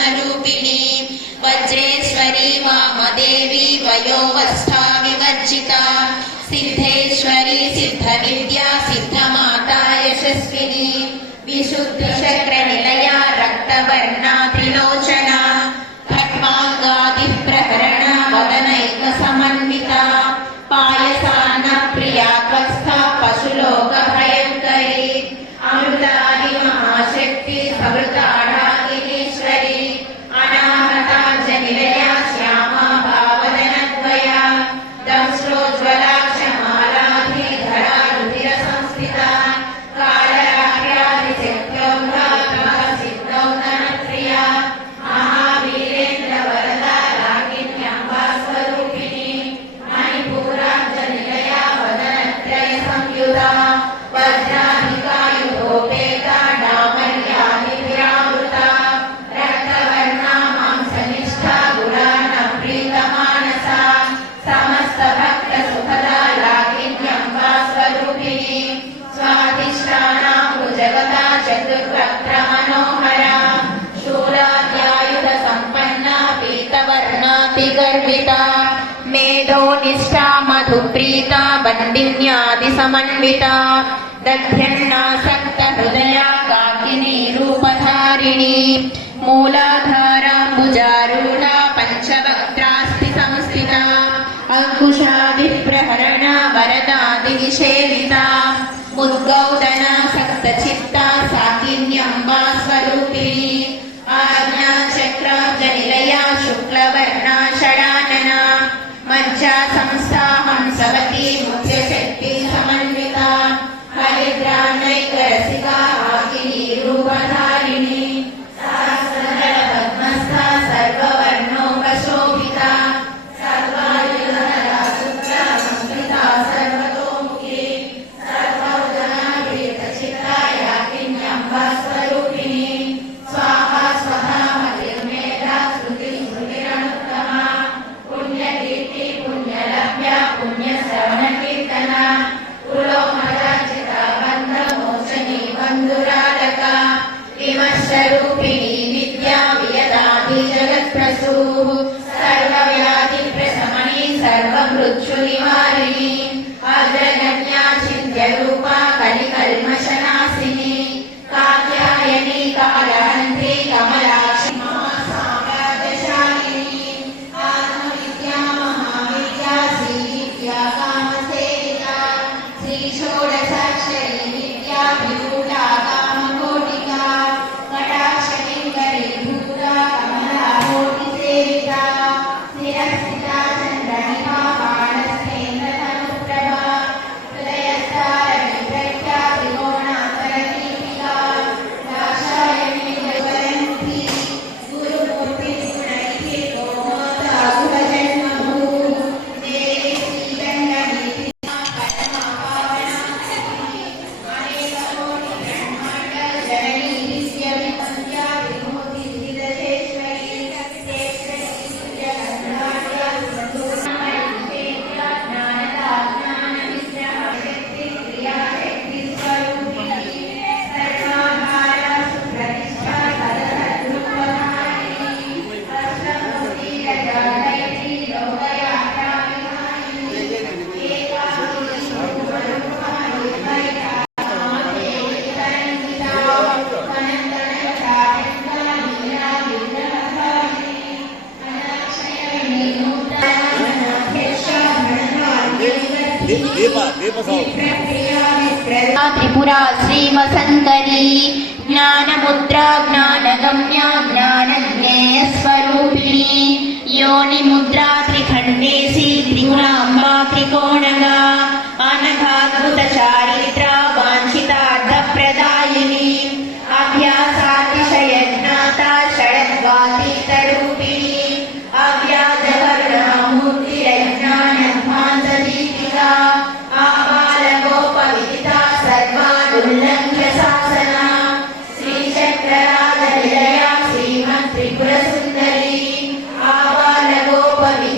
स्वरूपिणी वज्रेश्वरी वामदेवी वयोवस्था विवर्जिता सिद्धेश्वरी सिद्धविद्या सिद्धमाता यशस्विनी विशुद्धिचक्रनिलया रक्तवर्णा त्रिलोचना खड्गादिप्रहरणा वदनैकसमन्विता पायसान्नप्रिया त्वस्था पशुलोकभयङ्करी अमृतादिमहाशक्ति सवृताढागिनीश्वरी अनाहताब्जनिलया श्यामा भावदनद्वया दंश्रोज्ज्वलाक्षमालाधिधरा रुधिरसंस्थिता कालरात्र्यादिशक्त्यौघा प्रमसिद्धौघनप्रिया महावीरेन्द्रवरदा रागिण्यम्बा स्वरूपिणी मणिपूराब्जनिलया वदनत्रयसंयुता वज्राधिकायुधोपेता डामर्यादिविरावृता रक्तवर्णा मांसनिष्ठा गुणानप्रीतमानसा समस्तभक्तसुखदा लागिन्यम्बा स्वरूपिणी स्वाधिष्ठाना भुजगता चतुर्वक्त्रमनोहरा शूलाद्यायुधसम्पन्ना पीतवर्णातिगर्विता मेधोनिष्ठा मधुप्रीता बण्डिन्यादिसमन्विता दध्यन्नासक्तहृदया काकिनी रूपधारिणी मूलाधाराम्बुजारूढा पञ्चवक्त्रास्ति संस्थिता अंकुशादिप्रहरणा वरदादिविषेविता मुद्गौदनासक्तचित्ता साकिन्यम्बा स्वरूपिणी आज्ञाचक्राब्जनिलया शुक्लवर्णा षडानना मज्जा संस्था हंसवती मुख्यशक्ति समन्विता हरिद्रानैकरसिका आकिनी रूपधारिणी सहस्रदलपद्मस्था सर्ववर्णोपशोभिता सर्वायुधरा शुक्ला संस्कृता सर्वतोमुखी सर्वौजनाभिरचिता याकिन्यम्बा स्वरूपिणी स्वाहा स्वधा मतिर्मेधा श्रुतिस्मृतिरनुत्तमा पुण्यकीर्ति पुण्यलभ्या पुण्यश्रवणकीर्तना कुलोमराजिता बन्धमोचनी बन्धुरालका विमर्शरूपिणी विद्या वियदादि जगत्प्रसूः सर्वव्याधिप्रशमनी सर्वमृत्युनिवारिणी अग्रगण्या चिन्त्यरूपा कलिकल्मषनाशिनी कात्यायनी कालहन्त्री कमलाक्षी महासाम्राज्यशालिनी आत्मविद्या महाविद्या श्रीविद्या कामसेविता श्रीषोडशाक्षरी विद्या विपुला कामकोटिका कटाक्षकिङ्करी भूता कमलाकोटिसेविता निरस्थिता चन्द्रनिभा बाणस्तेन्द्रतनुप्रभा हृदयस्थारविप्रख्या त्रिकोणान्तरदीपिका दाक्षायणी जगन्ती गुरुमूर्ति गुणैः गोमोता गुहजन्मभूः देवी श्रीरङ्गनीति जननी नित्यविपन्त्या विमोति विदशेश्वरी त्रिपुरा श्रीवसंकरी ज्ञानमुद्रा ज्ञानगम्या ज्ञानज्ञेयस्वरूपिणी योनिमुद्रा त्रिखण्डेशी त्रिगुणाम्बा त्रिकोणगा अनघाद्भुतचारित्रा वाञ्छितार्थप्रदायिनी अभ्यासातिशयज्ञाता षडद्वातीतरूपिणी अव्याजवर्णामूर्तिरज्ञानध्वान्तदीपिका आबालगोपविदिता सर्वानुल्लङ्घ्य शासना श्रीचक्रराजनिलया श्रीमत्त्रिपुरसुन्दरी आबालगोपविदिता